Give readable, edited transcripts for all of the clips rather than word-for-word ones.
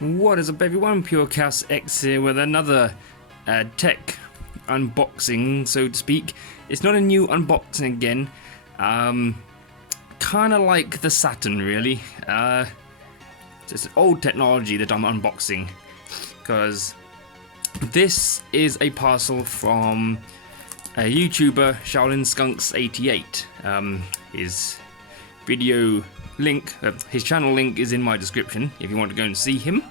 What is up everyone, PureChaosX here with another tech unboxing, so to speak. It's not a new unboxing again, kind of like the Saturn really. It's old technology that I'm unboxing, because this is a parcel from a YouTuber ShaolinSkunks88. His video link, his channel link is in my description if you want to go and see him.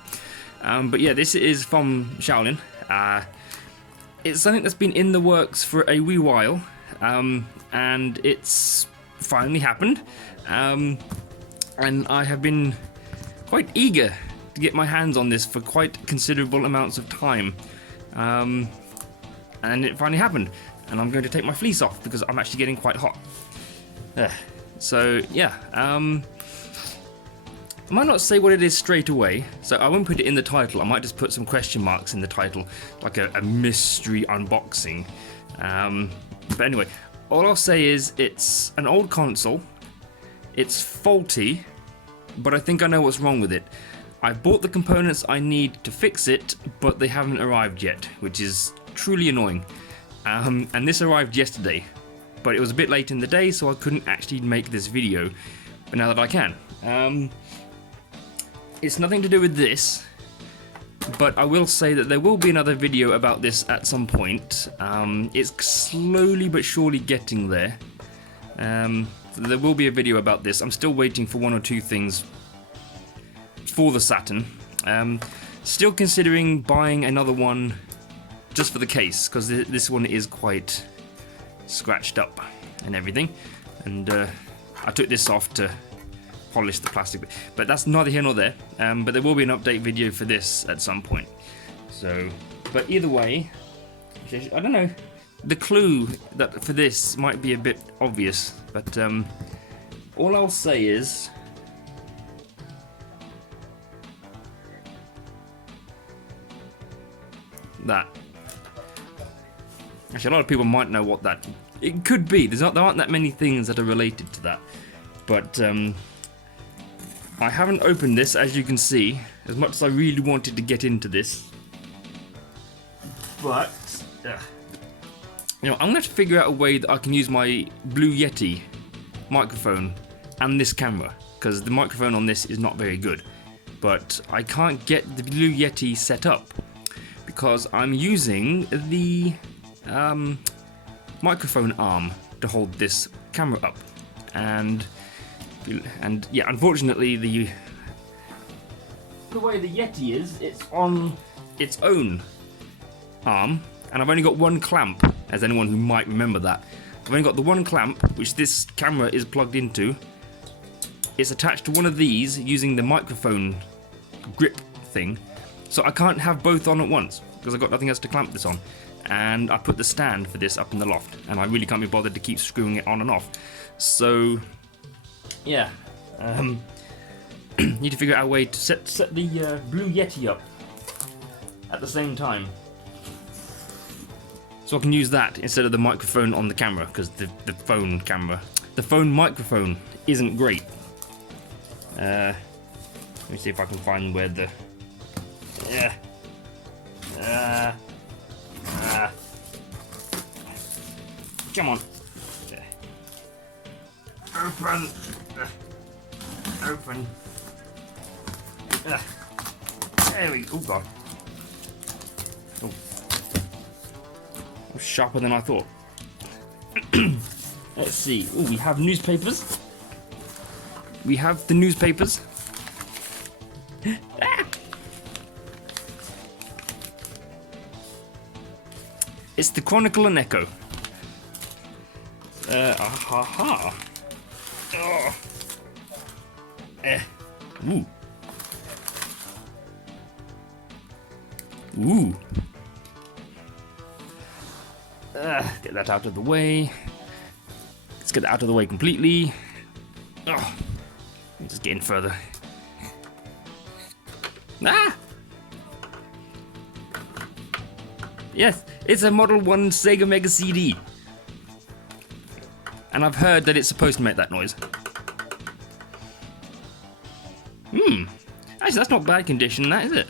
But yeah, this is from Shaolin. It's something that's been in the works for a wee while, and it's finally happened. And I have been quite eager to get my hands on this for quite considerable amounts of time. And it finally happened, and I'm going to take my fleece off because I'm actually getting quite hot. So yeah, I might not say what it is straight away, so I won't put it in the title. I might just put some question marks in the title, like a mystery unboxing. But anyway, all I'll say is it's an old console. It's faulty, but I think I know what's wrong with it. I've bought the components I need to fix it, but they haven't arrived yet, which is truly annoying. And this arrived yesterday, but it was a bit late in the day, so I couldn't actually make this video. But now that I can. It's nothing to do with this, but I will say that there will be another video about this at some point. It's slowly but surely getting there. There will be a video about this. I'm still waiting for one or two things for the Saturn. Still considering buying another one just for the case, because this one is quite scratched up and everything. And I took this off to polish the plastic, but that's neither here nor there. But there will be an update video for this at some point. So, but either way, I don't know. The clue that for this might be a bit obvious, but all I'll say is that actually a lot of people might know what that it could be. There aren't that many things that are related to that, but I haven't opened this, as you can see, as much as I really wanted to get into this. But you know, I'm going to have to figure out a way that I can use my Blue Yeti microphone and this camera, because the microphone on this is not very good. But I can't get the Blue Yeti set up because I'm using the microphone arm to hold this camera up, and yeah, unfortunately the way the Yeti is, it's on its own arm, and I've only got one clamp, as anyone who might remember that. I've only got the one clamp which this camera is plugged into. It's attached to one of these using the microphone grip thing, so I can't have both on at once because I've got nothing else to clamp this on. And I put the stand for this up in the loft, and I really can't be bothered to keep screwing it on and off. So yeah, need to figure out a way to set the Blue Yeti up at the same time, so I can use that instead of the microphone on the camera, because the phone microphone isn't great. Let me see if I can find where the come on. Open. There we go. Oh god. Oh. Sharper than I thought. Let's see. Oh, we have newspapers. We have the newspapers. It's the Chronicle and Echo. Oh. Ooh. Ooh. Get that out of the way. Let's get that out of the way completely. Oh. Just get in further. Ah! Yes, it's a Model 1 Sega Mega CD. And I've heard that it's supposed to make that noise. Actually, that's not bad condition, that is it?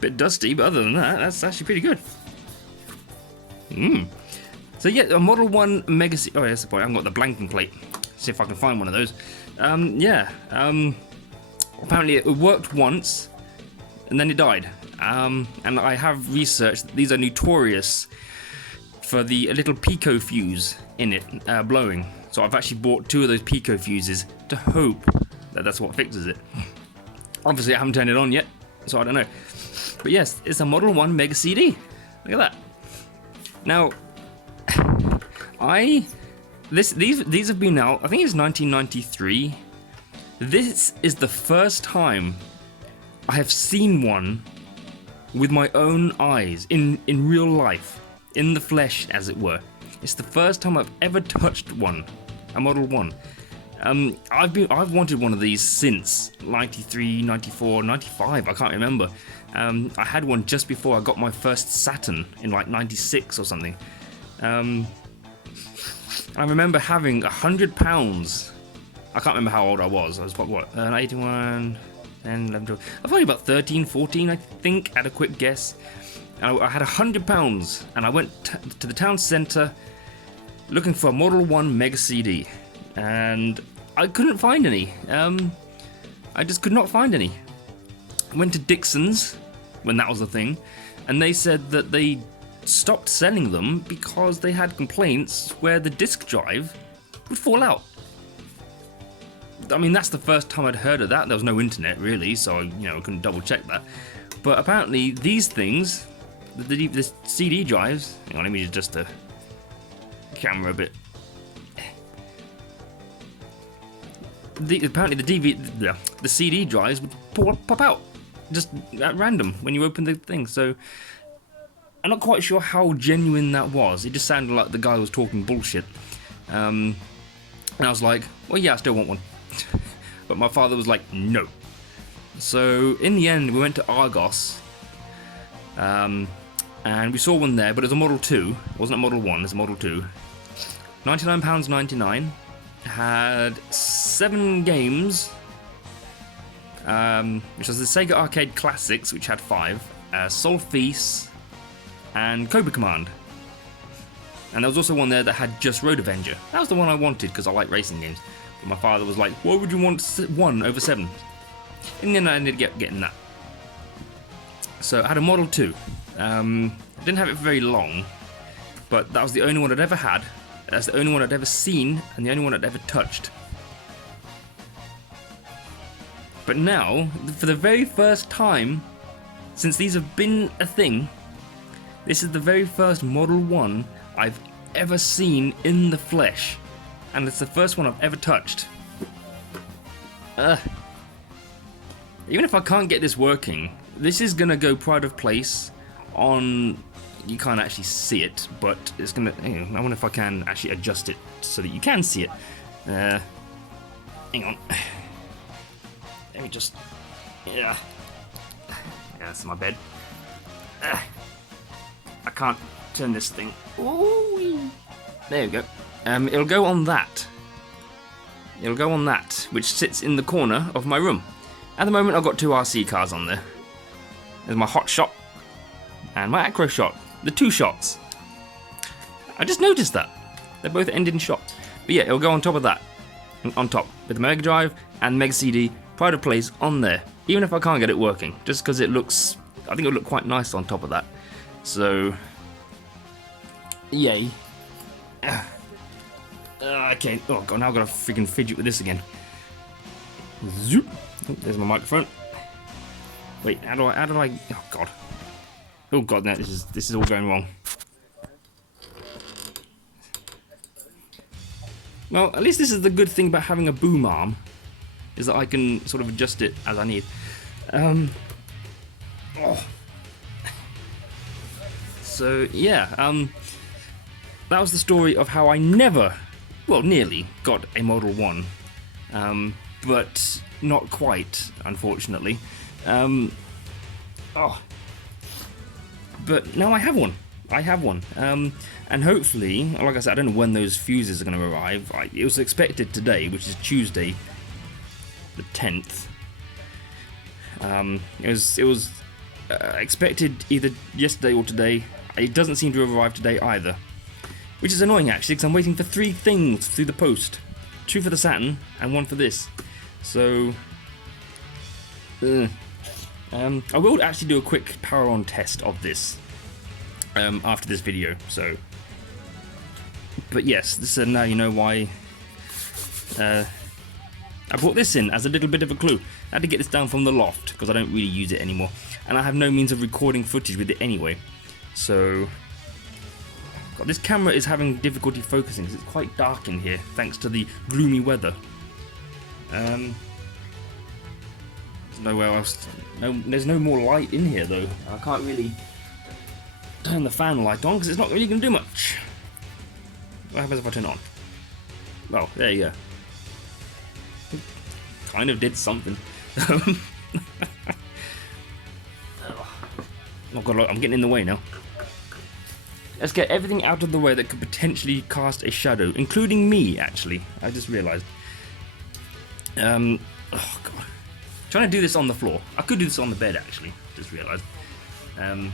Bit dusty, but other than that, that's actually pretty good. So yeah, a Model 1 Mega CD. Oh, that's the point. I haven't got the blanking plate. See if I can find one of those. Apparently it worked once, and then it died. And I have researched that these are notorious for the little pico fuse in it blowing. So I've actually bought 2 of those pico fuses to hope that that's what fixes it. Obviously I haven't turned it on yet, so I don't know. But yes, it's a Model 1 Mega CD. Look at that. Now, these have been out, I think it's 1993. This is the first time I have seen one with my own eyes, in real life, in the flesh, as it were. It's the first time I've ever touched one, a Model 1. I've wanted one of these since 93, 94, 95, I can't remember. I had one just before I got my first Saturn in like 96 or something. I remember having £100. I can't remember how old I was. I was what 81, 10, 11, 12. I was probably about 13, 14, I think, at a quick guess. And I had £100, and I went to the town centre looking for a Model 1 Mega CD, and I couldn't find any. I just could not find any. I went to Dixon's when that was a thing, and they said that they stopped selling them because they had complaints where the disk drive would fall out. I mean, that's the first time I'd heard of that. There was no internet really, so I couldn't double check that. But apparently these things, the CD drives, hang on, let me adjust the camera a bit. Apparently the CD drives would pop out just at random when you open the thing. So I'm not quite sure how genuine that was. It just sounded like the guy was talking bullshit. And I was like, well, yeah, I still want one. But my father was like, no. So in the end, we went to Argos. And we saw one there, but it was a Model 2. It wasn't a Model 1, it was a Model 2. £99.99. Had 7 games. Which was the Sega Arcade Classics, which had 5. Solfease and Cobra Command. And there was also one there that had just Road Avenger. That was the one I wanted because I like racing games. But my father was like, why would you want 1 over 7? And then I ended up getting that. So I had a Model 2. I didn't have it for very long, but that was the only one I'd ever had. That's the only one I'd ever seen, and the only one I'd ever touched. But now, for the very first time, since these have been a thing, this is the very first Model 1 I've ever seen in the flesh. And it's the first one I've ever touched. Even if I can't get this working, this is gonna go pride of place on... You can't actually see it, but it's gonna... I wonder if I can actually adjust it so that you can see it. Hang on. Let me just... Yeah, that's my bed. I can't turn this thing. Ooh. There we go. It'll go on that. It'll go on that, which sits in the corner of my room. At the moment, I've got 2 RC cars on there. There's my hot shot and my acro shot. The 2 shots. I just noticed that. They both end in shot. But yeah, it'll go on top of that. On top. With the Mega Drive and Mega CD, pride of place on there. Even if I can't get it working. Just because it looks... I think it'll look quite nice on top of that. So... Yay. Okay. Oh god, now I've got to freaking fidget with this again. Zoop. Oh, there's my microphone. Wait, how do I... Oh god. Oh god, no, this is all going wrong. Well, at least this is the good thing about having a boom arm, is that I can sort of adjust it as I need. So yeah, that was the story of how I never, well, nearly got a Model 1, but not quite, unfortunately. But now I have one. And hopefully, like I said, I don't know when those fuses are going to arrive. It was expected today, which is Tuesday, the 10th. It was expected either yesterday or today. It doesn't seem to have arrived today either, which is annoying actually, because I'm waiting for 3 things through the post. 2 for the Saturn and 1 for this. So I will actually do a quick power on test of this after this video. So, but yes, this is now you know why I brought this in as a little bit of a clue. I had to get this down from the loft because I don't really use it anymore, and I have no means of recording footage with it anyway. So, God, this camera is having difficulty focusing because it's quite dark in here thanks to the gloomy weather. There's nowhere else. There's no more light in here though. I can't really turn the fan light on because it's not really going to do much. What happens if I turn it on? Well, there you go. Kind of did something. Oh God, look, I'm getting in the way now. Let's get everything out of the way that could potentially cast a shadow, including me, actually. I just realised. Oh God. Trying to do this on the floor. I could do this on the bed, actually. Just realised. I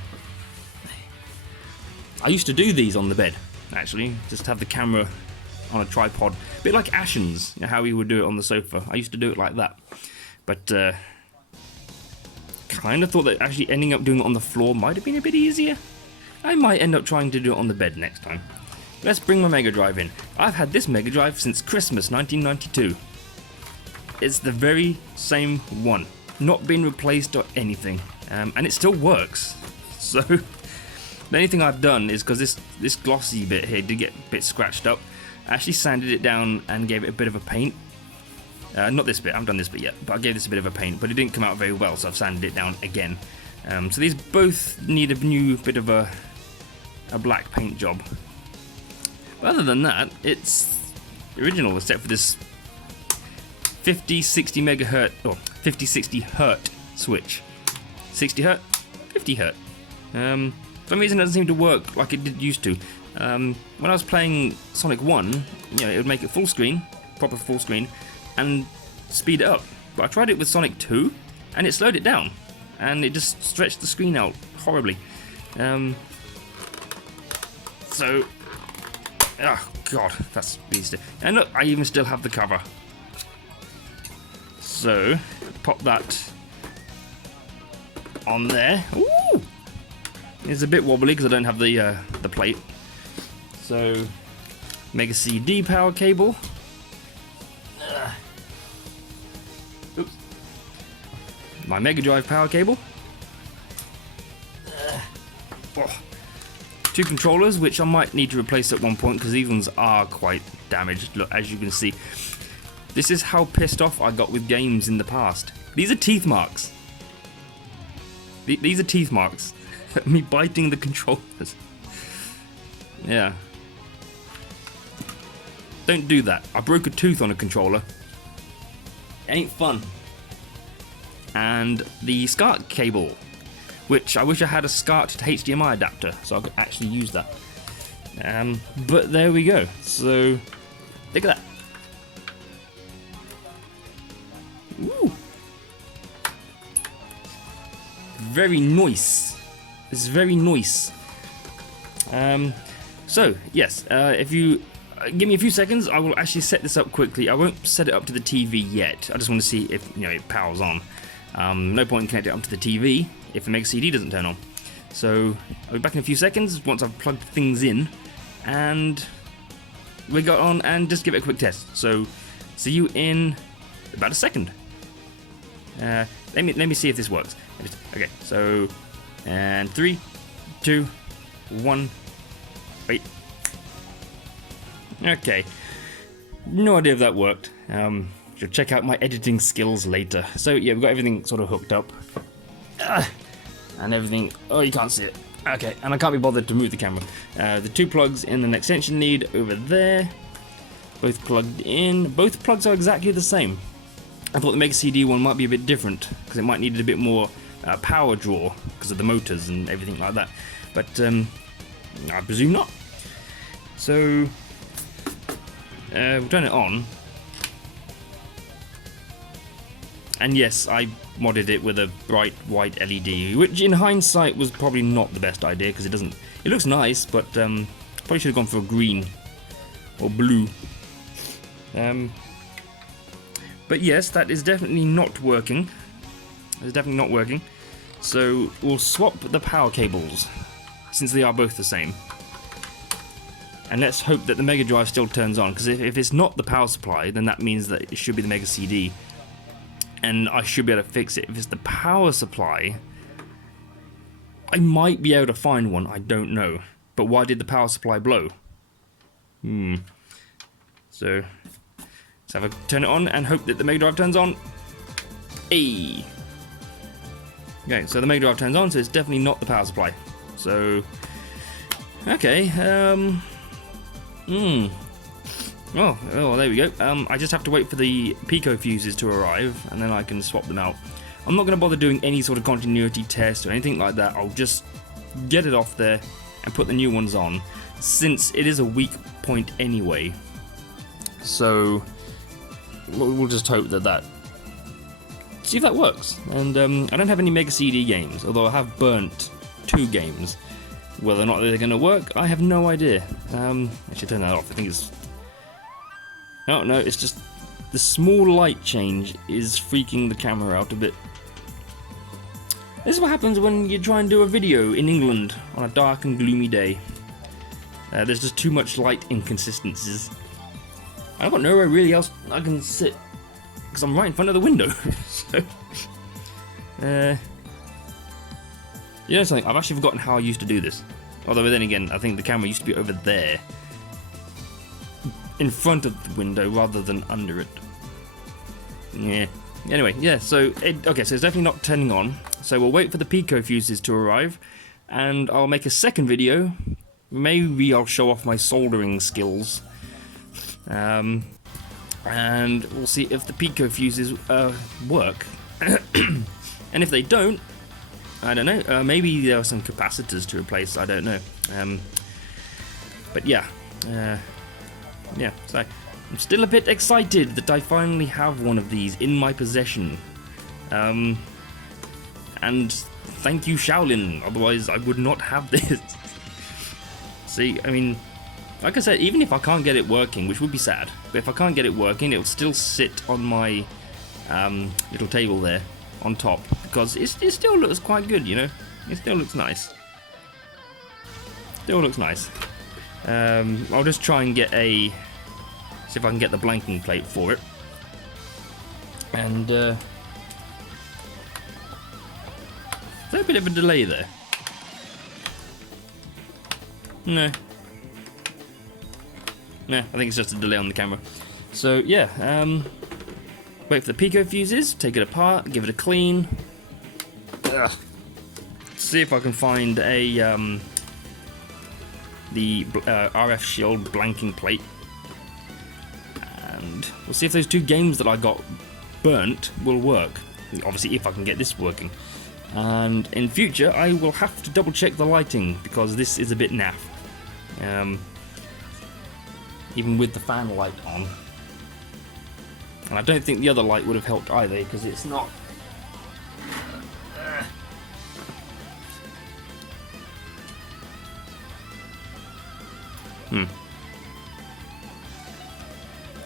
used to do these on the bed, actually. Just have the camera on a tripod. A bit like Ashen's, you know, how he would do it on the sofa. I used to do it like that. But, kind of thought that actually ending up doing it on the floor might have been a bit easier. I might end up trying to do it on the bed next time. Let's bring my Mega Drive in. I've had this Mega Drive since Christmas 1992. It's the very same one. Not been replaced or anything. And it still works. So, the only thing I've done is, because this glossy bit here did get a bit scratched up, I actually sanded it down and gave it a bit of a paint. Not this bit, I haven't done this bit yet, but I gave this a bit of a paint, but it didn't come out very well, so I've sanded it down again. So these both need a new bit of a black paint job. But other than that, it's original, except for this 50-60 megahertz, or 50-60 hertz switch. 60 hertz, 50 hertz. For some reason it doesn't seem to work like it did used to. When I was playing Sonic 1, you know, it would make it full screen, proper full screen, and speed it up. But I tried it with Sonic 2, and it slowed it down, and it just stretched the screen out horribly. So, oh God, that's beastly. And look, I even still have the cover. So, pop that on there. Ooh! It's a bit wobbly because I don't have the plate. So, Mega CD power cable. Oops. My Mega Drive power cable. Oh. 2 controllers, which I might need to replace at one point because these ones are quite damaged. Look, as you can see. This is how pissed off I got with games in the past. These are teeth marks. These are teeth marks. Me biting the controllers. Yeah. Don't do that. I broke a tooth on a controller. Ain't fun. And the SCART cable, which I wish I had a SCART to HDMI adapter so I could actually use that. But there we go. So, look at that. Ooh. Very nice. It's very nice. So, yes, if you give me a few seconds, I will actually set this up quickly. I won't set it up to the TV yet. I just want to see if it powers on. No point in connecting it up to the TV if the Mega CD doesn't turn on. So, I'll be back in a few seconds once I've plugged things in, and we got on and just give it a quick test. So, see you in about a second. Let me see if this works. Okay, so, and 3, 2, 1, wait. Okay, no idea if that worked. Should check out my editing skills later. So yeah, we've got everything sort of hooked up. And everything, oh, you can't see it. Okay, and I can't be bothered to move the camera. The 2 plugs in an extension lead over there. Both plugged in. Both plugs are exactly the same. I thought the Mega CD one might be a bit different, because it might need a bit more power draw, because of the motors and everything like that. But I presume not. So, we'll turn it on. And yes, I modded it with a bright white LED, which in hindsight was probably not the best idea because it looks nice, but probably should have gone for green or blue. But yes, that is definitely not working. It's definitely not working. So we'll swap the power cables, since they are both the same. And let's hope that the Mega Drive still turns on, because if it's not the power supply, then that means that it should be the Mega CD. And I should be able to fix it. If it's the power supply, I might be able to find one, I don't know. But why did the power supply blow? So, let's have a turn it on and hope that the Mega Drive turns on. Hey. Okay, so the Mega Drive turns on, so it's definitely not the power supply. So, okay, Oh, there we go. I just have to wait for the Pico fuses to arrive, and then I can swap them out. I'm not going to bother doing any sort of continuity test or anything like that. I'll just get it off there and put the new ones on, since it is a weak point anyway. So, we'll just hope that see if that works. And I don't have any Mega CD games, although I have burnt 2 games. Whether or not they're going to work, I have no idea. I should turn that off. I think it's... Oh, no, it's just the small light change is freaking the camera out a bit. This is what happens when you try and do a video in England on a dark and gloomy day. There's just too much light inconsistencies. I've got nowhere really else I can sit, because I'm right in front of the window. So, you know something, I've actually forgotten how I used to do this. Although then again, I think the camera used to be over there, in front of the window rather than under it. Yeah. Anyway, yeah, so, okay, so it's definitely not turning on. So we'll wait for the Pico fuses to arrive, and I'll make a second video. Maybe I'll show off my soldering skills. And we'll see if the Pico fuses work. And if they don't, I don't know, maybe there are some capacitors to replace, I don't know. But yeah, yeah, so I'm still a bit excited that I finally have one of these in my possession. And thank you, Shaolin, otherwise I would not have this. See, I mean, like I said, even if I can't get it working, which would be sad, but if I can't get it working, it'll still sit on my little table there on top, because it still looks quite good, you know? It still looks nice. Still looks nice. I'll just try and get see if I can get the blanking plate for it. And, is there a bit of a delay there? No. No, I think it's just a delay on the camera. So, yeah, wait for the Pico fuses, take it apart, give it a clean. Ugh. See if I can find the RF shield blanking plate. And we'll see if those 2 games that I got burnt will work. Obviously, if I can get this working. And in future, I will have to double check the lighting, because this is a bit naff. Even with the fan light on. And I don't think the other light would have helped either, because it's not...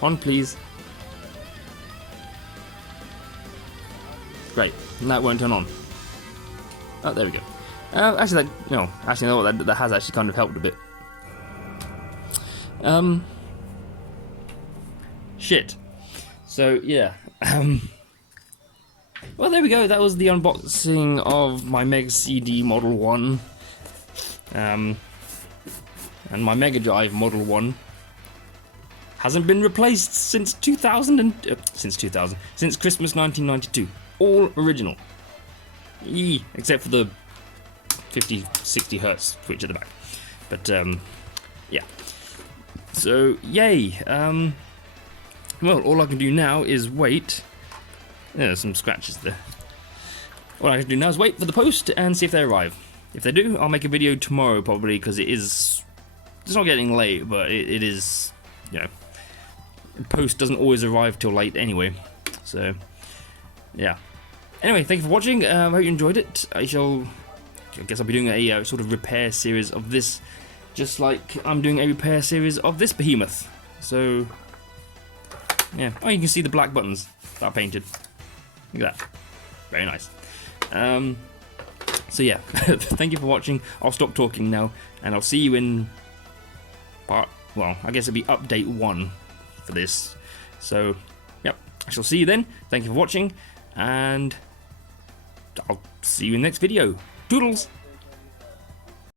On, please. Great, and that won't turn on. Oh, there we go. Actually, no, that has actually kind of helped a bit. Shit. So, yeah. Well, there we go. That was the unboxing of my Mega CD Model 1. And my Mega Drive Model 1. Hasn't been replaced since since Christmas 1992. All original. Except for the 50-60 hertz switch at the back. But, yeah. So, yay. Well, all I can do now is wait. Yeah, there's some scratches there. All I can do now is wait for the post and see if they arrive. If they do, I'll make a video tomorrow probably, because it's not getting late, but it is, you know, post doesn't always arrive till late anyway. So, yeah. Anyway, thank you for watching. I hope you enjoyed it. I guess I'll be doing a sort of repair series of this, just like I'm doing a repair series of this behemoth. So, yeah. Oh, you can see the black buttons that are painted. Look at that. Very nice. So yeah, thank you for watching. I'll stop talking now, and I'll see you in part, well, I guess it'll be update 1 for this. So, yep, I shall see you then. Thank you for watching, and I'll see you in the next video. Toodles!